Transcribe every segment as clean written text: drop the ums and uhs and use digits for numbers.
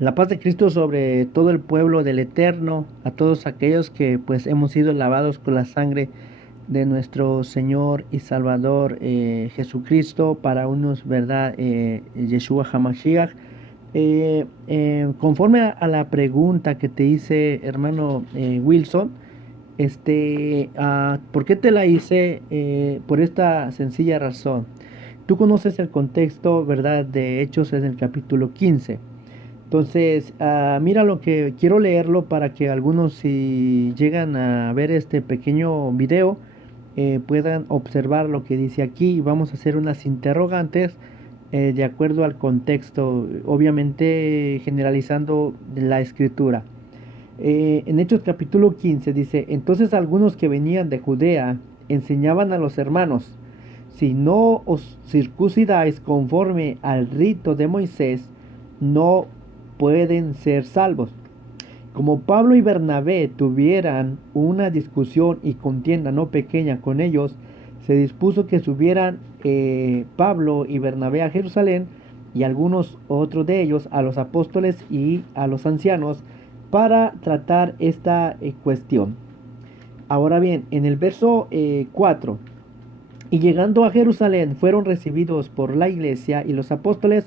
La paz de Cristo sobre todo el pueblo del Eterno, a todos aquellos que pues hemos sido lavados con la sangre de nuestro Señor y Salvador Jesucristo, para unos, ¿verdad? Yeshua HaMashiach. Conforme a la pregunta que te hice, hermano Wilson, ¿por qué te la hice? Por esta sencilla razón. Tú conoces el contexto, ¿verdad? De Hechos en el capítulo 15. Entonces, mira lo que quiero leerlo para que algunos, si llegan a ver este pequeño video, puedan observar lo que dice aquí. Vamos a hacer unas interrogantes de acuerdo al contexto, obviamente generalizando la escritura. En Hechos capítulo 15 dice: entonces algunos que venían de Judea enseñaban a los hermanos: si no os circuncidáis conforme al rito de Moisés, no pueden ser salvos. Como Pablo y Bernabé tuvieran una discusión y contienda no pequeña con ellos, se dispuso que subieran Pablo y Bernabé a Jerusalén, y algunos otros de ellos a los apóstoles y a los ancianos, para tratar esta cuestión. Ahora bien, en el verso 4: y llegando a Jerusalén fueron recibidos por la iglesia y los apóstoles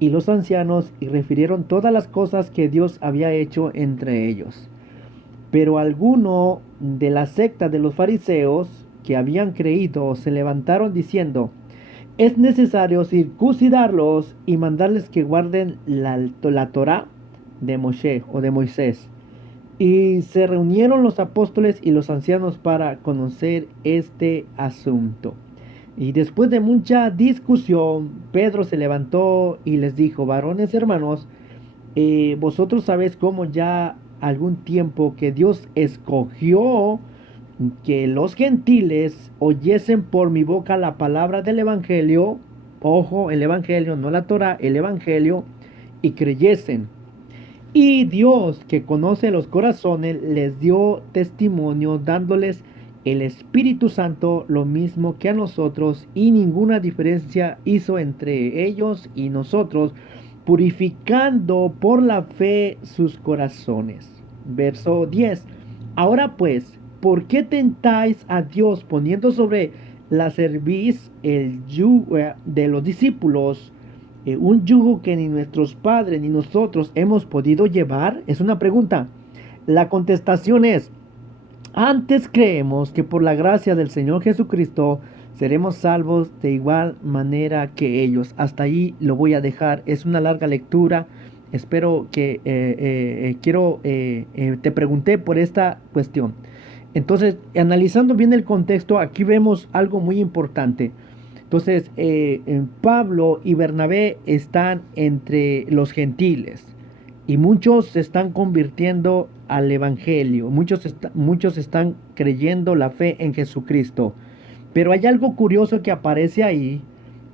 y los ancianos, y refirieron todas las cosas que Dios había hecho entre ellos. Pero alguno de la secta de los fariseos que habían creído se levantaron diciendo: es necesario circuncidarlos y mandarles que guarden la Torá de Moshe o de Moisés. Y se reunieron los apóstoles y los ancianos para conocer este asunto. Y después de mucha discusión, Pedro se levantó y les dijo: varones hermanos, vosotros sabéis cómo ya algún tiempo que Dios escogió que los gentiles oyesen por mi boca la palabra del Evangelio. Ojo, el Evangelio, no la Torah, el Evangelio, y creyesen. Y Dios, que conoce los corazones, les dio testimonio dándoles el Espíritu Santo, lo mismo que a nosotros, y ninguna diferencia hizo entre ellos y nosotros, purificando por la fe sus corazones. Verso 10. Ahora pues, ¿por qué tentáis a Dios poniendo sobre la cerviz el yugo de los discípulos? Un yugo que ni nuestros padres ni nosotros hemos podido llevar. Es una pregunta. La contestación es: antes creemos que por la gracia del Señor Jesucristo seremos salvos de igual manera que ellos. Hasta ahí lo voy a dejar. Es una larga lectura. Espero que te pregunté por esta cuestión. Entonces, analizando bien el contexto, aquí vemos algo muy importante. Entonces, Pablo y Bernabé están entre los gentiles, y muchos se están convirtiendo al Evangelio, muchos están creyendo la fe en Jesucristo. Pero hay algo curioso que aparece ahí,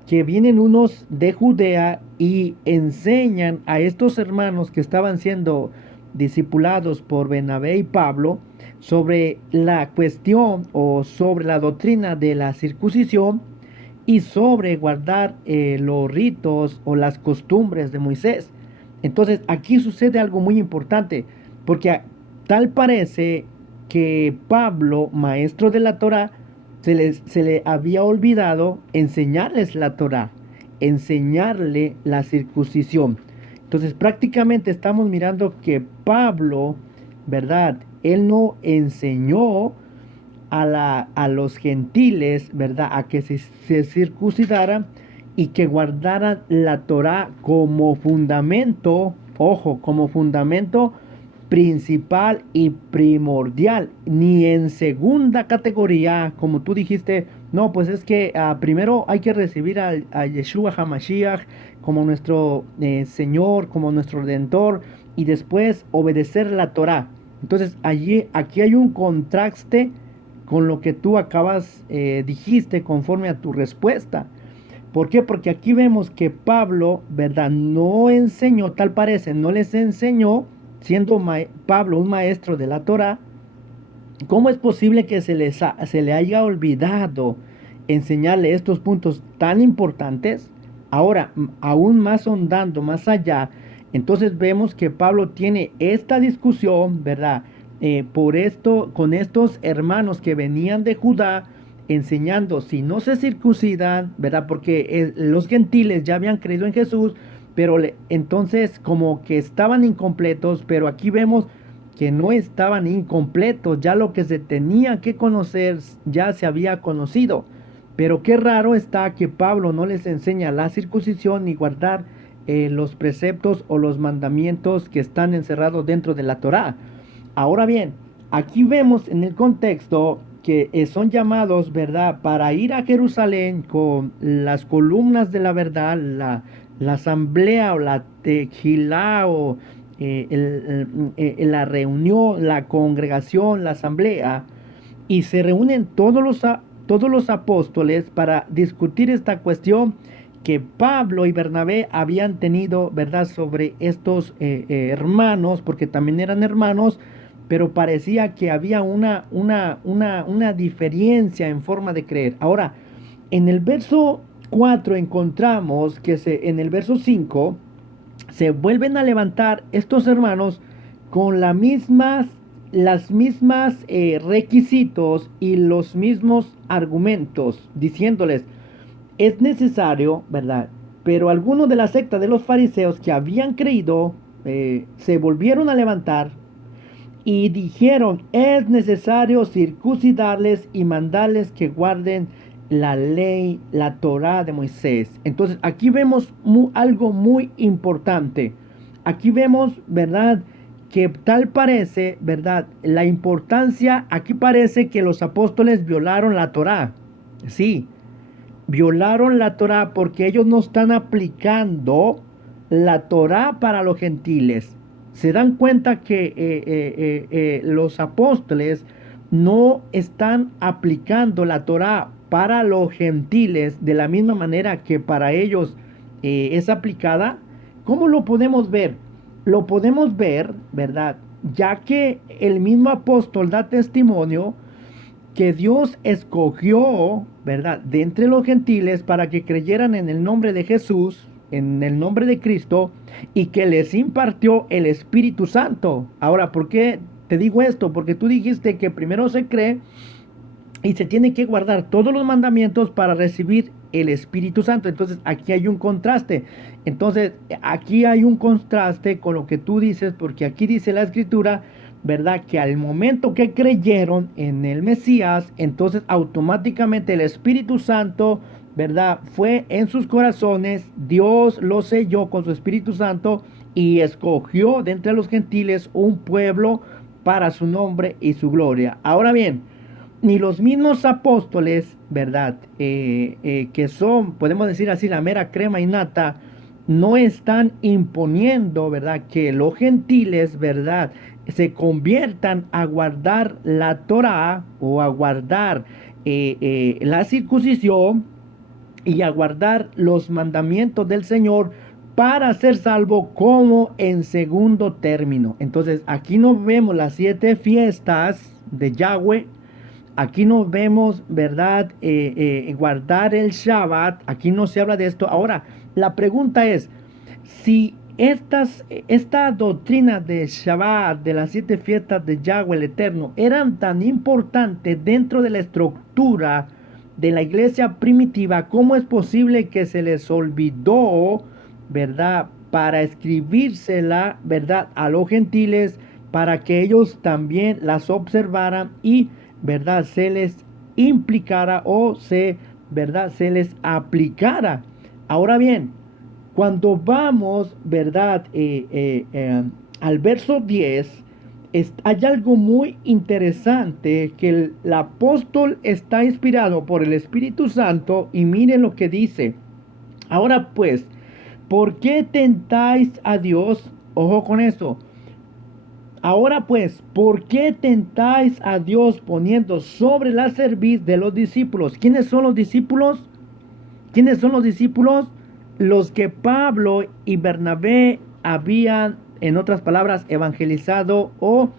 que vienen unos de Judea y enseñan a estos hermanos que estaban siendo discipulados por Bernabé y Pablo sobre la cuestión o sobre la doctrina de la circuncisión y sobre guardar los ritos o las costumbres de Moisés. Entonces aquí sucede algo muy importante, porque tal parece que Pablo, maestro de la Torá, se le había olvidado enseñarles la Torá, enseñarle la circuncisión. Entonces prácticamente estamos mirando que Pablo, ¿verdad? Él no enseñó a los gentiles, ¿verdad? A que se circuncidaran y que guardaran la Torá como fundamento, ojo, como fundamento principal y primordial, ni en segunda categoría, como tú dijiste. No, pues es que primero hay que recibir a Yeshua HaMashiach como nuestro Señor, como nuestro Redentor, y después obedecer la Torá. Entonces aquí hay un contraste con lo que tú acabas dijiste conforme a tu respuesta. ¿Por qué? Porque aquí vemos que Pablo, ¿verdad? No enseñó, tal parece, no les enseñó, siendo Pablo un maestro de la Torah. ¿Cómo es posible que se le haya olvidado enseñarle estos puntos tan importantes? Ahora, aún más ahondando más allá, Entonces vemos que Pablo tiene esta discusión, ¿verdad? Por esto, con estos hermanos que venían de Judá, enseñando si no se circuncidan, ¿verdad? Porque los gentiles ya habían creído en Jesús, pero entonces como que estaban incompletos, pero aquí vemos que no estaban incompletos, ya lo que se tenía que conocer ya se había conocido. Pero qué raro está que Pablo no les enseña la circuncisión ni guardar los preceptos o los mandamientos que están encerrados dentro de la Torá. Ahora bien, aquí vemos en el contexto que son llamados, ¿verdad?, para ir a Jerusalén con las columnas de la verdad, la asamblea o la tejilá o la reunión, la congregación, la asamblea, y se reúnen todos los apóstoles para discutir esta cuestión que Pablo y Bernabé habían tenido, ¿verdad?, sobre estos hermanos, porque también eran hermanos, pero parecía que había una diferencia en forma de creer. Ahora, en el verso 4 encontramos que en el verso 5 se vuelven a levantar estos hermanos con las mismas requisitos y los mismos argumentos, diciéndoles, es necesario, ¿verdad? Pero algunos de la secta de los fariseos que habían creído se volvieron a levantar y dijeron, es necesario circuncidarles y mandarles que guarden la ley, la Torá de Moisés. Entonces aquí vemos algo muy importante. Aquí vemos, ¿verdad?, que tal parece, ¿verdad?, la importancia, aquí parece que los apóstoles violaron la Torá. Sí, violaron la Torá porque ellos no están aplicando la Torá para los gentiles. Se dan cuenta que los apóstoles no están aplicando la Torá para los gentiles de la misma manera que para ellos es aplicada. ¿Cómo lo podemos ver? Lo podemos ver, ¿verdad? Ya que el mismo apóstol da testimonio que Dios escogió, ¿verdad?, de entre los gentiles para que creyeran en el nombre de Jesús, en el nombre de Cristo, y que les impartió el Espíritu Santo. Ahora, ¿por qué te digo esto? Porque tú dijiste que primero se cree y se tiene que guardar todos los mandamientos para recibir el Espíritu Santo. Entonces aquí hay un contraste. Entonces aquí hay un contraste con lo que tú dices, porque aquí dice la Escritura, ¿verdad?, que al momento que creyeron en el Mesías, entonces automáticamente el Espíritu Santo, ¿verdad?, fue en sus corazones. Dios los selló con su Espíritu Santo y escogió de entre los gentiles un pueblo para su nombre y su gloria. Ahora bien, ni los mismos apóstoles, ¿verdad?, que son, podemos decir así, la mera crema y nata, no están imponiendo, ¿verdad?, que los gentiles, ¿verdad?, se conviertan a guardar la Torá o a guardar la circuncisión y a guardar los mandamientos del Señor para ser salvo como en segundo término. Entonces aquí nos vemos las 7 fiestas de Yahweh. Aquí nos vemos, ¿verdad?, guardar el Shabbat. Aquí no se habla de esto. Ahora, la pregunta es, si esta doctrina de Shabbat, de las 7 fiestas de Yahweh el Eterno, eran tan importantes dentro de la estructura de la iglesia primitiva, ¿cómo es posible que se les olvidó, ¿verdad?, para escribírsela, ¿verdad?, a los gentiles, para que ellos también las observaran y, ¿verdad?, se les implicara o ¿verdad?, se les aplicara? Ahora bien, cuando vamos, ¿verdad?, al verso 10, hay algo muy interesante, que el apóstol está inspirado por el Espíritu Santo y miren lo que dice. Ahora pues, ¿por qué tentáis a Dios? Ojo con esto. Ahora pues, ¿por qué tentáis a Dios poniendo sobre la cerviz de los discípulos? ¿Quiénes son los discípulos? ¿Quiénes son los discípulos? Los que Pablo y Bernabé habían, en otras palabras, evangelizado o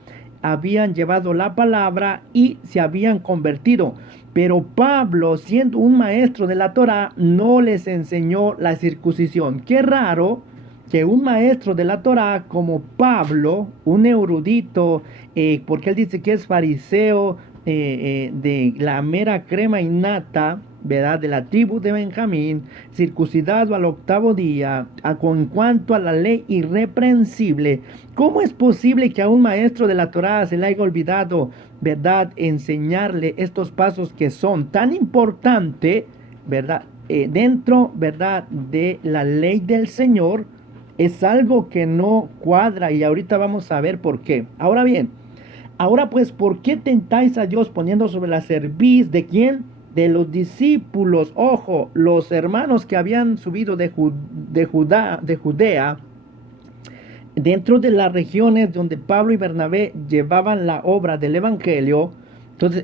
habían llevado la palabra y se habían convertido. Pero Pablo, siendo un maestro de la Torá, no les enseñó la circuncisión. Qué raro que un maestro de la Torá como Pablo, un erudito, porque él dice que es fariseo de la mera crema innata, ¿verdad? De la tribu de Benjamín, circuncidado al octavo día, con cuanto a la ley irreprensible. ¿Cómo es posible que a un maestro de la Torá se le haya olvidado, ¿verdad?, enseñarle estos pasos que son tan importantes, ¿verdad? Dentro, ¿verdad?, de la ley del Señor. Es algo que no cuadra y ahorita vamos a ver por qué. Ahora bien, ahora pues, ¿por qué tentáis a Dios poniendo sobre la cerviz de quién? De los discípulos, ojo, los hermanos que habían subido de Judea, dentro de las regiones donde Pablo y Bernabé llevaban la obra del Evangelio. Entonces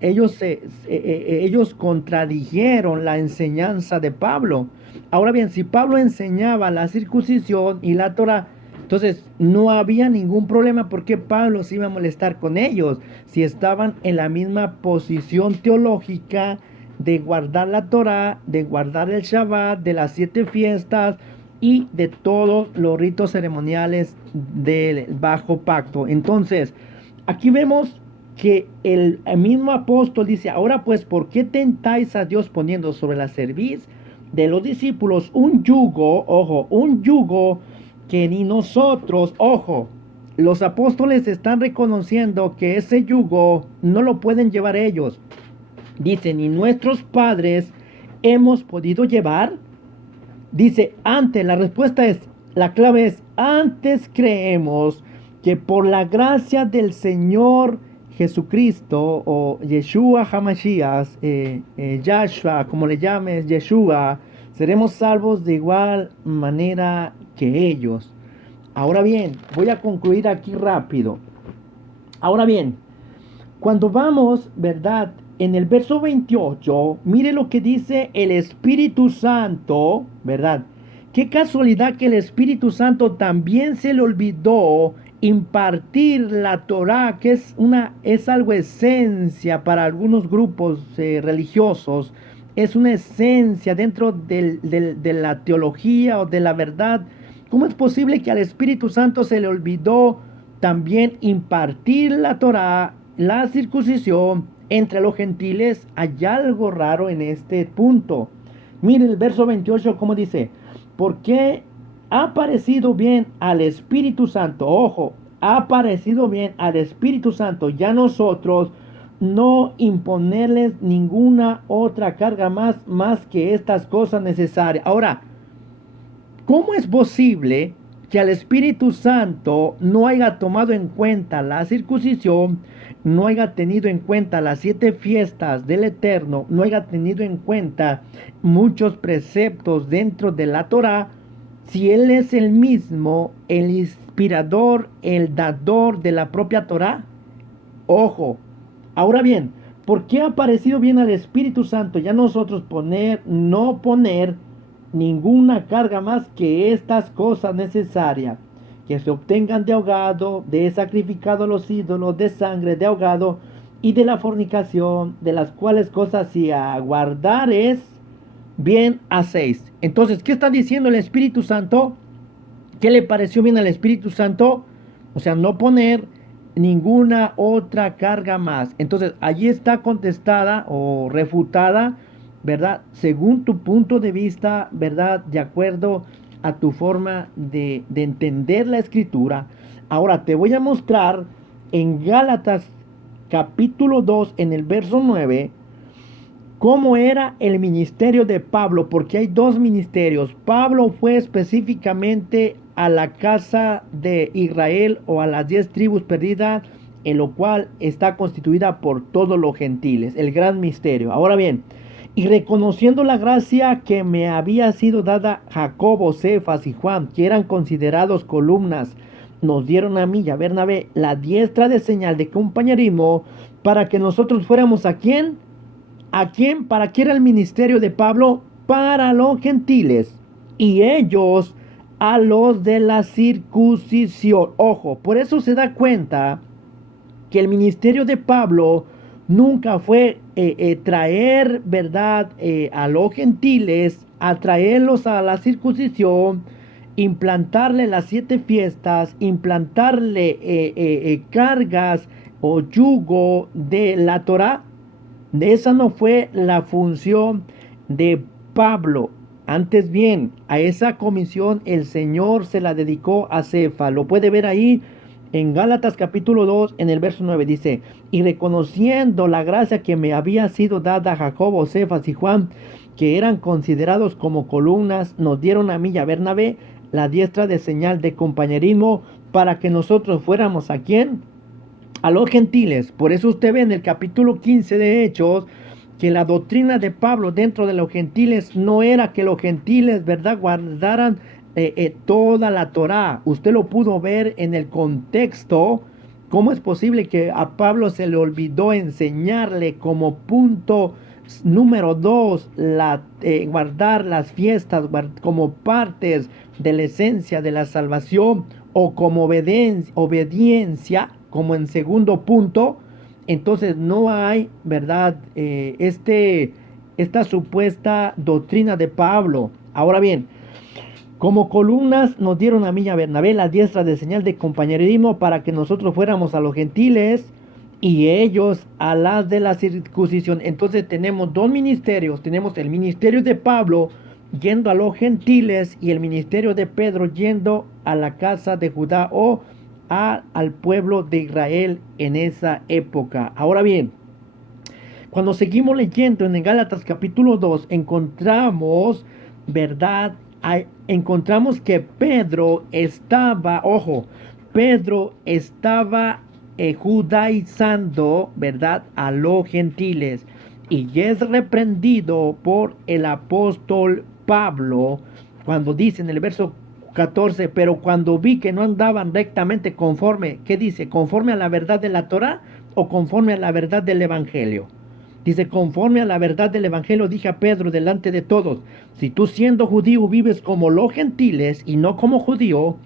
ellos contradijeron la enseñanza de Pablo. Ahora bien, si Pablo enseñaba la circuncisión y la Torah, entonces no había ningún problema porque Pablo se iba a molestar con ellos si estaban en la misma posición teológica de guardar la Torah, de guardar el Shabbat, de las 7 fiestas y de todos los ritos ceremoniales del bajo pacto. Entonces, aquí vemos que el mismo apóstol dice: ahora pues, ¿por qué tentáis a Dios poniendo sobre la cerviz de los discípulos un yugo, ojo, un yugo que ni nosotros, ojo, los apóstoles están reconociendo que ese yugo no lo pueden llevar ellos? Dice, ni nuestros padres hemos podido llevar. Dice, antes, la respuesta es, la clave es, antes creemos que por la gracia del Señor Jesucristo, o Yeshua HaMashiach, Yahshua, como le llames, Yeshua, seremos salvos de igual manera que ellos. Ahora bien, voy a concluir aquí rápido. Ahora bien, cuando vamos, ¿verdad?, en el verso 28, mire lo que dice el Espíritu Santo, ¿verdad? Qué casualidad que el Espíritu Santo también se le olvidó impartir la Torá, que es algo esencia para algunos grupos religiosos, es una esencia dentro de la teología o de la verdad. ¿Cómo es posible que al Espíritu Santo se le olvidó también impartir la Torá, la circuncisión entre los gentiles? Hay algo raro en este punto. Mire el verso 28 como dice: porque ha parecido bien al Espíritu Santo, ojo, ha parecido bien al Espíritu Santo y a nosotros no imponerles ninguna otra carga más que estas cosas necesarias. Ahora, ¿cómo es posible que al Espíritu Santo no haya tomado en cuenta la circuncisión, no haya tenido en cuenta las 7 fiestas del Eterno, no haya tenido en cuenta muchos preceptos dentro de la Torá, si Él es el mismo, el inspirador, el dador de la propia Torá? Ojo, ahora bien, ¿por qué ha parecido bien al Espíritu Santo ya nosotros no poner ninguna carga más que estas cosas necesarias, que se obtengan de ahogado, de sacrificado a los ídolos, de sangre, de ahogado y de la fornicación, de las cuales cosas si aguardares bien hacéis? Entonces, ¿qué está diciendo el Espíritu Santo? ¿Qué le pareció bien al Espíritu Santo? O sea, no poner ninguna otra carga más. Entonces, allí está contestada o refutada, ¿verdad? Según tu punto de vista, ¿verdad? De acuerdo a tu forma de entender la escritura. Ahora te voy a mostrar en Gálatas capítulo 2, en el verso 9, cómo era el ministerio de Pablo, porque hay 2 ministerios. Pablo fue específicamente a la casa de Israel, o a las 10 tribus perdidas, en lo cual está constituida por todos los gentiles, el gran misterio. Ahora bien, y reconociendo la gracia que me había sido dada, Jacobo, Cefas y Juan, que eran considerados columnas, nos dieron a mí y a Bernabé la diestra de señal de compañerismo, para que nosotros fuéramos ¿a quién? ¿A quién? ¿Para qué era el ministerio de Pablo? Para los gentiles, y ellos a los de la circuncisión. Ojo, por eso se da cuenta que el ministerio de Pablo nunca fue traer, ¿verdad?, a los gentiles atraerlos a la circuncisión, implantarle las 7 fiestas, implantarle cargas o yugo de la Torá. Esa no fue la función de Pablo. Antes bien, a esa comisión el Señor se la dedicó a Cefa. Lo puede ver ahí en Gálatas capítulo 2, en el verso 9. Dice: y reconociendo la gracia que me había sido dada a Jacobo, Cefas y Juan, que eran considerados como columnas, nos dieron a mí y a Bernabé la diestra de señal de compañerismo, para que nosotros fuéramos ¿a quién? A los gentiles. Por eso usted ve en el capítulo 15 de Hechos que la doctrina de Pablo dentro de los gentiles no era que los gentiles, ¿verdad?, guardaran toda la Torá. Usted lo pudo ver en el contexto. ¿Cómo es posible que a Pablo se le olvidó enseñarle como punto número 2 guardar las fiestas como partes de la esencia de la salvación, o como obediencia como en segundo punto? Entonces no hay, ¿verdad?, esta supuesta doctrina de Pablo. Ahora bien, como columnas nos dieron a mí y a Bernabé la diestra de señal de compañerismo, para que nosotros fuéramos a los gentiles y ellos a las de la circuncisión. Entonces tenemos 2 ministerios. Tenemos el ministerio de Pablo yendo a los gentiles, y el ministerio de Pedro yendo a la casa de Judá o al pueblo de Israel en esa época. Ahora bien, cuando seguimos leyendo en Gálatas capítulo 2, encontramos, ¿verdad?, encontramos que Pedro estaba, Pedro estaba judaizando, ¿verdad?, a los gentiles, y es reprendido por el apóstol Pablo cuando dice en el verso 14: pero cuando vi que no andaban rectamente conforme, ¿qué dice? ¿Conforme a la verdad de la Torá o conforme a la verdad del Evangelio? Dice: conforme a la verdad del Evangelio, dije a Pedro delante de todos: si tú, siendo judío, vives como los gentiles y no como judío,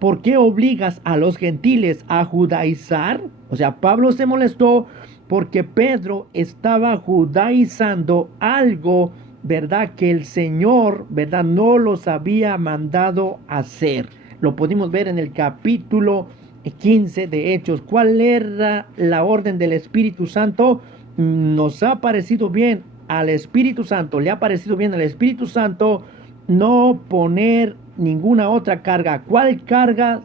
¿por qué obligas a los gentiles a judaizar? O sea, Pablo se molestó porque Pedro estaba judaizando algo, ¿verdad?, que el Señor, ¿verdad?, no los había mandado hacer. Lo pudimos ver en el capítulo 15 de Hechos. ¿Cuál era la orden del Espíritu Santo? Nos ha parecido bien al Espíritu Santo, le ha parecido bien al Espíritu Santo no poner ninguna otra carga. ¿Cuál carga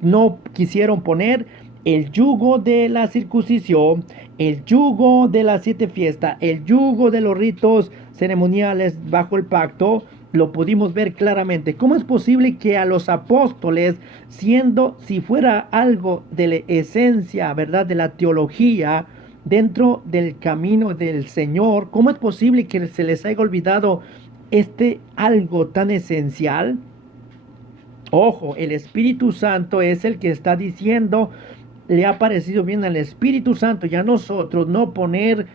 no quisieron poner? El yugo de la circuncisión, el yugo de las 7 fiestas, el yugo de los ritos ceremoniales bajo el pacto. Lo pudimos ver claramente. ¿Cómo es posible que a los apóstoles, si fuera algo de la esencia, ¿verdad?, de la teología dentro del camino del Señor, cómo es posible que se les haya olvidado algo tan esencial? El Espíritu Santo es el que está diciendo, le ha parecido bien al Espíritu Santo y a nosotros no poner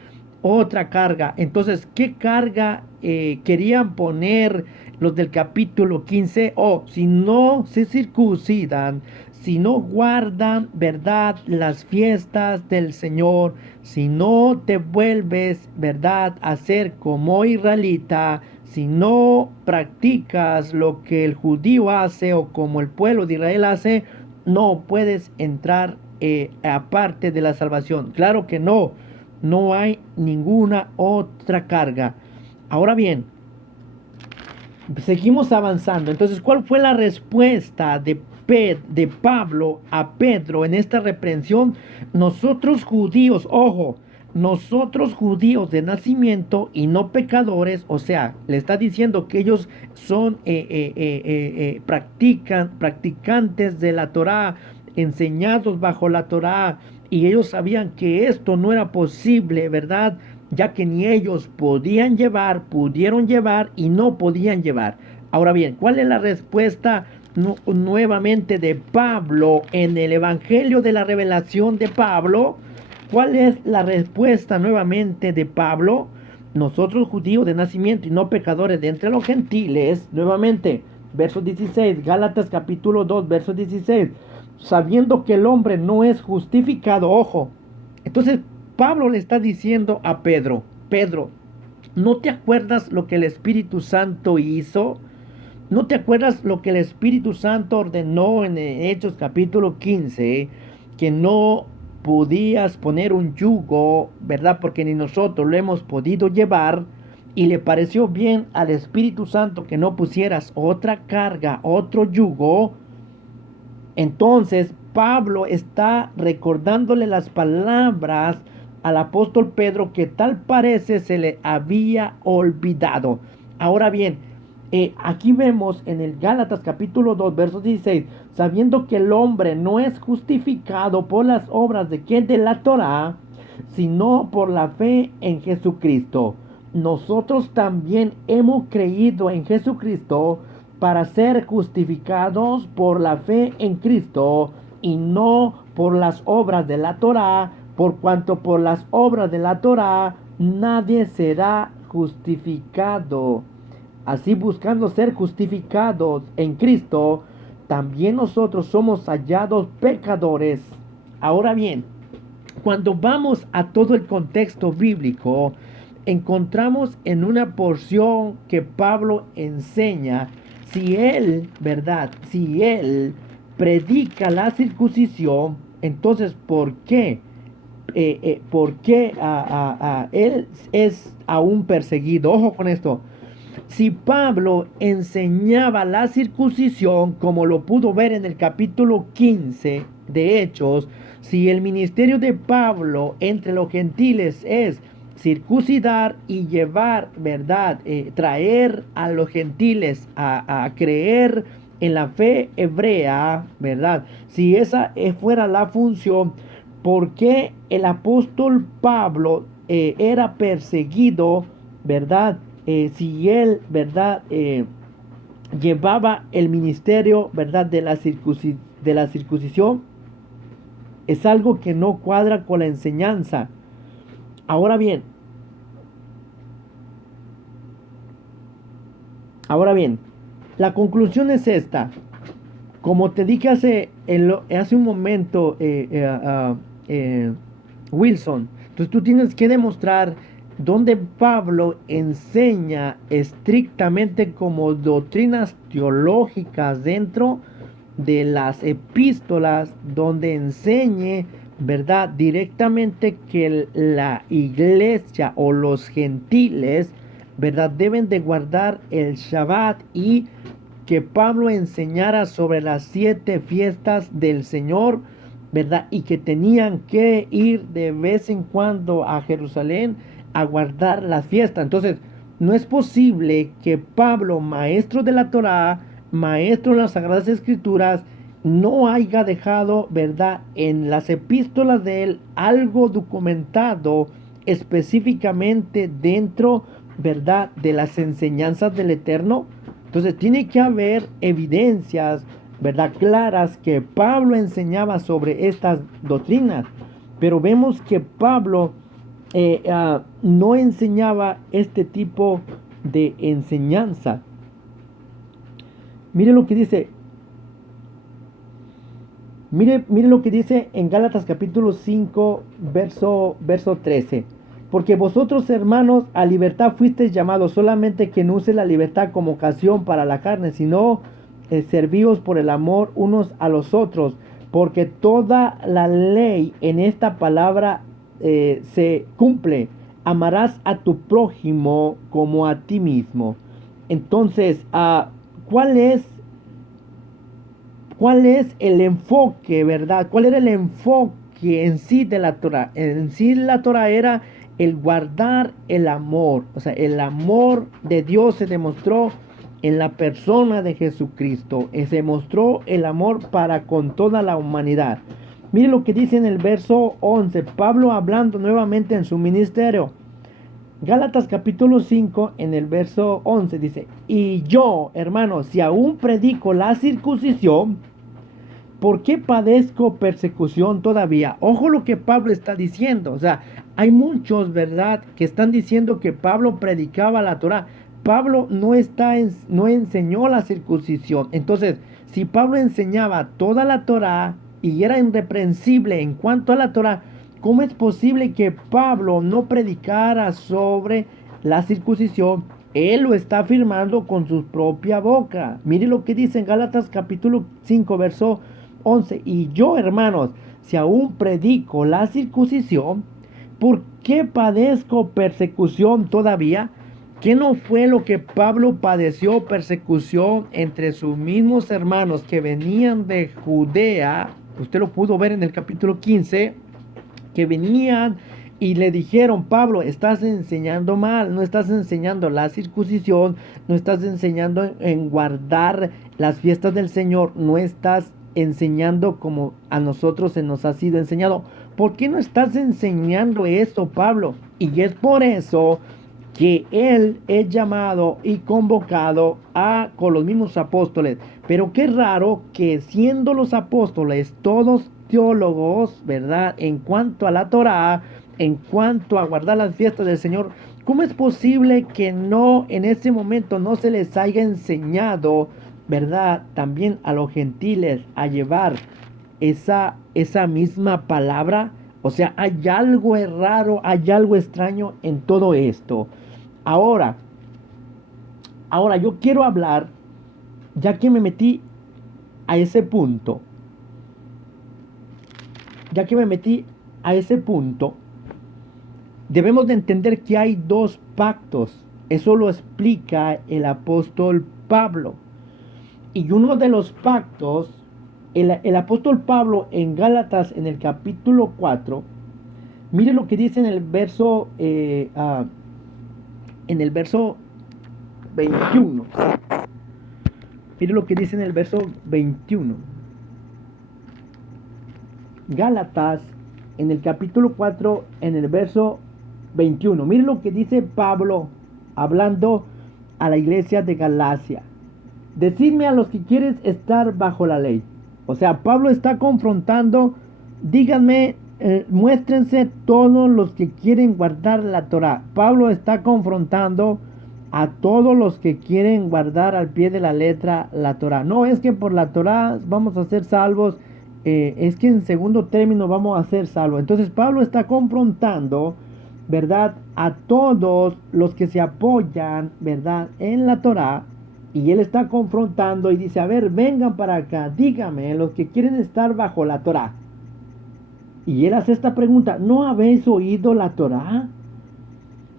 otra carga. Entonces, ¿qué carga querían poner los del capítulo 15? Si no se circuncidan, si no guardan, ¿verdad?, las fiestas del Señor, si no te vuelves, ¿verdad?, a ser como israelita, si no practicas lo que el judío hace o como el pueblo de Israel hace, no puedes entrar aparte de la salvación. Claro que no hay ninguna otra carga. Ahora bien, seguimos avanzando. Entonces, ¿cuál fue la respuesta de Pablo a Pedro en esta reprensión? Nosotros judíos, nosotros judíos de nacimiento y no pecadores, o sea, le está diciendo que ellos son practicantes de la Torá, enseñados bajo la Torá, y ellos sabían que esto no era posible, ¿verdad?, ya que ni ellos pudieron llevar y no podían llevar. Ahora bien, ¿cuál es la respuesta nuevamente de Pablo en el Evangelio de la Revelación de Pablo? ¿Cuál es la respuesta nuevamente de Pablo? Nosotros judíos de nacimiento y no pecadores de entre los gentiles, nuevamente, verso 16, Gálatas capítulo 2, verso 16, sabiendo que el hombre no es justificado, Entonces Pablo le está diciendo a Pedro, ¿No te acuerdas lo que el Espíritu Santo hizo? ¿No te acuerdas lo que el Espíritu Santo ordenó en Hechos capítulo 15? Que no podías poner un yugo, ¿verdad? Porque ni nosotros lo hemos podido llevar. Y le pareció bien al Espíritu Santo que no pusieras otra carga, otro yugo. Entonces Pablo está recordándole las palabras al apóstol Pedro que tal parece se le había olvidado. Ahora bien, aquí vemos en el Gálatas capítulo 2, verso 16, sabiendo que el hombre no es justificado por las obras de la Torá, sino por la fe en Jesucristo. Nosotros también hemos creído en Jesucristo para ser justificados por la fe en Cristo y no por las obras de la Torá, por cuanto por las obras de la Torá nadie será justificado. Así, buscando ser justificados en Cristo, también nosotros somos hallados pecadores. Ahora bien, cuando vamos a todo el contexto bíblico, encontramos en una porción que Pablo enseña, si él, ¿verdad? Si él predica la circuncisión, entonces ¿por qué? ¿Por qué él es aún perseguido? Ojo con esto. Si Pablo enseñaba la circuncisión, como lo pudo ver en el capítulo 15 de Hechos, si el ministerio de Pablo entre los gentiles es circuncidar y llevar, ¿verdad? Traer a los gentiles a creer en la fe hebrea, ¿verdad? Si esa fuera la función, ¿por qué el apóstol Pablo era perseguido, ¿verdad? Si él, ¿verdad? Llevaba el ministerio, ¿verdad? De la circuncisión, es algo que no cuadra con la enseñanza. Ahora bien, la conclusión es esta. Como te dije hace un momento, Wilson, entonces tú tienes que demostrar donde Pablo enseña estrictamente como doctrinas teológicas dentro de las epístolas, donde enseñe, ¿verdad? Directamente que la iglesia o los gentiles, ¿verdad? Deben de guardar el Shabbat, y que Pablo enseñara sobre las 7 fiestas del Señor, ¿verdad? Y que tenían que ir de vez en cuando a Jerusalén a guardar las fiestas. Entonces, no es posible que Pablo, maestro de la Torá, maestro de las Sagradas Escrituras, no haya dejado, ¿verdad?, en las epístolas de él algo documentado específicamente dentro, ¿verdad?, de las enseñanzas del Eterno. Entonces tiene que haber evidencias, ¿verdad?, claras que Pablo enseñaba sobre estas doctrinas. Pero vemos que Pablo no enseñaba este tipo de enseñanza. Mire lo que dice. Mire lo que dice en Gálatas capítulo 5, verso 13. Porque vosotros, hermanos, a libertad fuisteis llamados, solamente que no use la libertad como ocasión para la carne, sino servíos por el amor unos a los otros. Porque toda la ley en esta palabra se cumple. Amarás a tu prójimo como a ti mismo. Entonces, ¿cuál es el enfoque, verdad? ¿Cuál era el enfoque en sí de la Torah? En sí la Torah era el guardar el amor. O sea, el amor de Dios se demostró en la persona de Jesucristo. Se mostró el amor para con toda la humanidad. Mire lo que dice en el verso 11, Pablo hablando nuevamente en su ministerio. Gálatas capítulo 5 en el verso 11 dice: y yo, hermanos, si aún predico la circuncisión, ¿por qué padezco persecución todavía? Ojo lo que Pablo está diciendo. O sea, hay muchos, ¿verdad?, que están diciendo que Pablo predicaba la Torah. Pablo no enseñó la circuncisión. Entonces, si Pablo enseñaba toda la Torah y era irreprensible en cuanto a la Torah, ¿cómo es posible que Pablo no predicara sobre la circuncisión, él lo está afirmando con su propia boca. Mire lo que dice en Gálatas capítulo 5, verso 11. Y yo, hermanos, si aún predico la circuncisión, ¿por qué padezco persecución todavía? ¿Qué no fue lo que Pablo padeció persecución entre sus mismos hermanos que venían de Judea? Usted lo pudo ver en el capítulo 15, que venían y le dijeron: Pablo, estás enseñando mal, no estás enseñando la circuncisión, no estás enseñando en guardar las fiestas del Señor, no estás enseñando como a nosotros se nos ha sido enseñado. ¿Por qué no estás enseñando esto, Pablo? Y es por eso que él es llamado y convocado con los mismos apóstoles. Pero qué raro que, siendo los apóstoles todos teólogos, ¿verdad?, en cuanto a la Torá, en cuanto a guardar las fiestas del Señor, ¿cómo es posible que no, en ese momento, no se les haya enseñado, ¿verdad?, también a los gentiles a llevar esa misma palabra? O sea, hay algo raro, hay algo extraño en todo esto. Ahora yo quiero hablar, ya que me metí a ese punto, debemos de entender que hay dos pactos. Eso lo explica el apóstol Pablo. Y uno de los pactos, el apóstol Pablo en Gálatas, en el capítulo 4, mire lo que dice en el verso 21. Mire lo que dice en el verso 21. Gálatas, en el capítulo 4, en el verso 21. Mire lo que dice Pablo hablando a la iglesia de Galacia. Decidme a los que quieren estar bajo la ley. O sea, Pablo está confrontando. Díganme, muéstrense todos los que quieren guardar la Torá. Pablo está confrontando a todos los que quieren guardar al pie de la letra la Torá. No es que por la Torá vamos a ser salvos, es que en segundo término vamos a ser salvos. Entonces Pablo está confrontando, ¿verdad?, a todos los que se apoyan, ¿verdad?, en la Torá. Y él está confrontando y dice: a ver, vengan para acá, díganme, los que quieren estar bajo la Torá. Y él hace esta pregunta: ¿no habéis oído la Torá?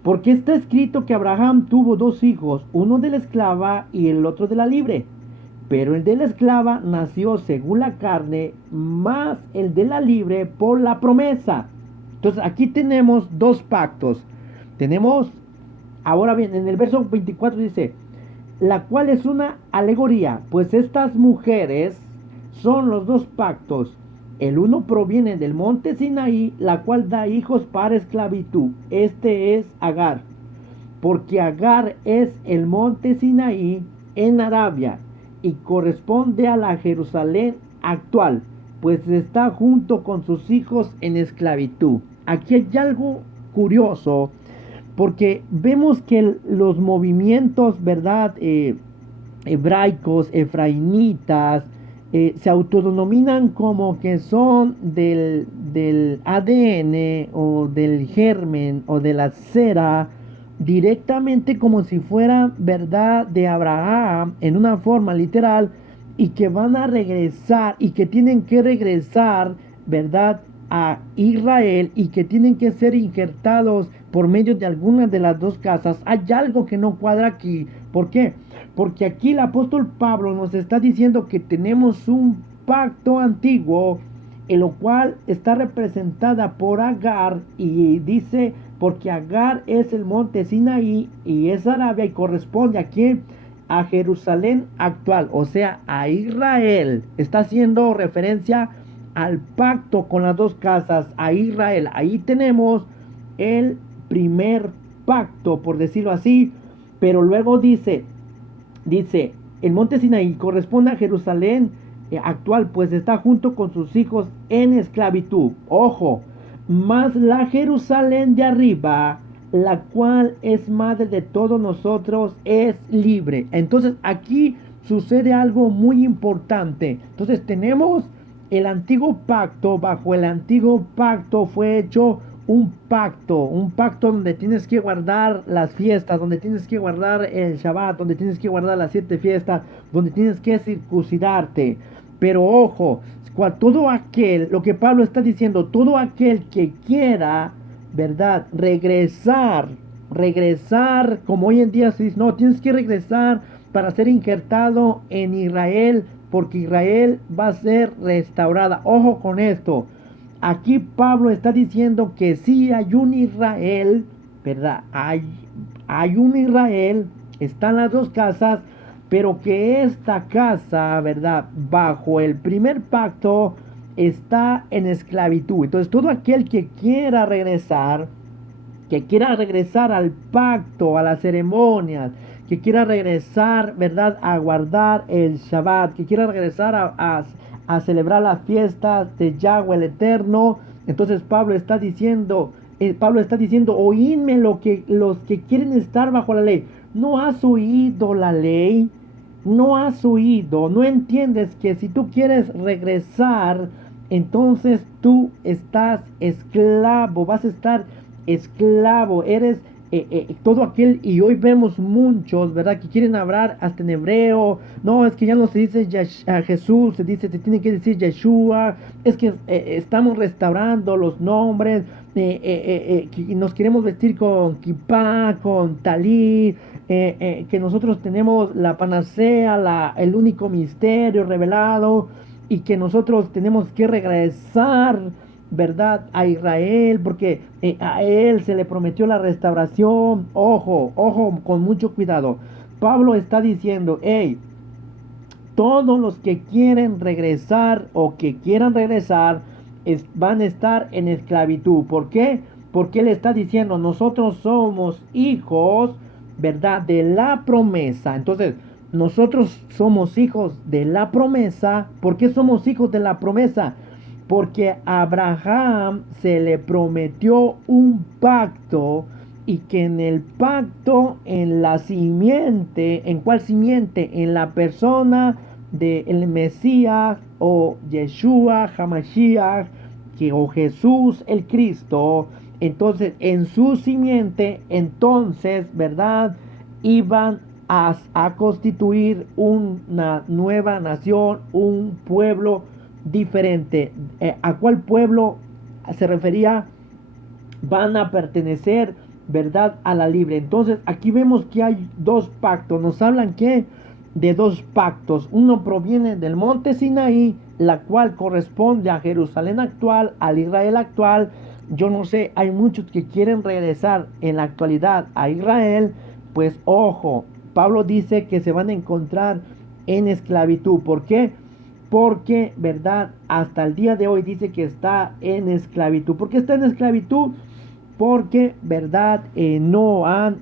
Porque está escrito que Abraham tuvo dos hijos, uno de la esclava y el otro de la libre. Pero el de la esclava nació según la carne, más el de la libre por la promesa. Entonces aquí tenemos dos pactos. Tenemos, ahora bien, en el verso 24 dice: la cual es una alegoría, pues estas mujeres son los dos pactos. El uno proviene del monte Sinaí, la cual da hijos para esclavitud. Este es Agar, porque Agar es el monte Sinaí en Arabia y corresponde a la Jerusalén actual, pues está junto con sus hijos en esclavitud. Aquí hay algo curioso, porque vemos que los movimientos, ¿verdad?, hebraicos, efraimitas, se autodenominan como que son del ADN o del germen o de la cera, directamente como si fuera, ¿verdad?, de Abraham, en una forma literal, y que van a regresar y que tienen que regresar, ¿verdad?, a Israel, y que tienen que ser injertados por medio de alguna de las dos casas. Hay algo que no cuadra aquí. ¿Por qué? Porque aquí el apóstol Pablo nos está diciendo que tenemos un pacto antiguo, en lo cual está representada por Agar, y dice: porque Agar es el monte Sinaí y es Arabia, y corresponde aquí a Jerusalén actual, o sea, a Israel. Está haciendo referencia al pacto con las dos casas, a Israel. Ahí tenemos el primer pacto, por decirlo así. Pero luego dice, el monte Sinaí corresponde a Jerusalén actual, pues está junto con sus hijos en esclavitud. Ojo, más la Jerusalén de arriba, la cual es madre de todos nosotros, es libre. Entonces aquí sucede algo muy importante. Entonces tenemos el antiguo pacto. Bajo el antiguo pacto fue hecho un pacto donde tienes que guardar las fiestas, donde tienes que guardar el Shabbat, donde tienes que guardar las 7 fiestas, donde tienes que circuncidarte. Pero ojo, todo aquel, lo que Pablo está diciendo, todo aquel que quiera, ¿verdad? Regresar, como hoy en día se dice, no, tienes que regresar para ser injertado en Israel, porque Israel va a ser restaurada. Ojo con esto. Aquí Pablo está diciendo que sí hay un Israel, ¿verdad? Hay un Israel, están las dos casas, pero que esta casa, ¿verdad? Bajo el primer pacto está en esclavitud. Entonces todo aquel que quiera regresar al pacto, a las ceremonias, que quiera regresar, ¿verdad?, a guardar el Shabbat, que quiera regresar a celebrar las fiestas de Yahweh el Eterno. Entonces Pablo está diciendo, oídme los que quieren estar bajo la ley. ¿No has oído la ley? ¿No has oído? ¿No entiendes que si tú quieres regresar, entonces tú estás esclavo, vas a estar esclavo, eres todo aquel, y hoy vemos muchos, ¿verdad?, que quieren hablar hasta en hebreo. No, es que ya no se dice a Jesús, se tiene que decir Yeshua. Es que estamos restaurando los nombres, que nos queremos vestir con kippah, con talit, que nosotros tenemos la panacea, el único misterio revelado, y que nosotros tenemos que regresar, ¿verdad?, a Israel, porque a él se le prometió la restauración. Ojo, ojo, con mucho cuidado. Pablo está diciendo, hey, todos los que quieren regresar o que quieran regresar van a estar en esclavitud. ¿Por qué? Porque él está diciendo, nosotros somos hijos, ¿verdad?, de la promesa. Entonces, nosotros somos hijos de la promesa. ¿Por qué somos hijos de la promesa? Porque a Abraham se le prometió un pacto, y que en el pacto, en la simiente, ¿en cuál simiente? En la persona del Mesías, o Yeshua HaMashiach, o Jesús el Cristo. Entonces, en su simiente, entonces, ¿verdad?, iban a constituir una nueva nación, un pueblo diferente. ¿A cuál pueblo se refería? Van a pertenecer, ¿verdad?, a la libre. Entonces aquí vemos que hay dos pactos. Nos hablan que de dos pactos. Uno proviene del monte Sinaí, la cual corresponde a Jerusalén actual, al Israel actual. Yo no sé, hay muchos que quieren regresar en la actualidad a Israel. Pues ojo, Pablo dice que se van a encontrar en esclavitud. ¿Por qué? Porque, ¿verdad?, hasta el día de hoy dice que está en esclavitud. ¿Por qué está en esclavitud? Porque, ¿verdad?, no han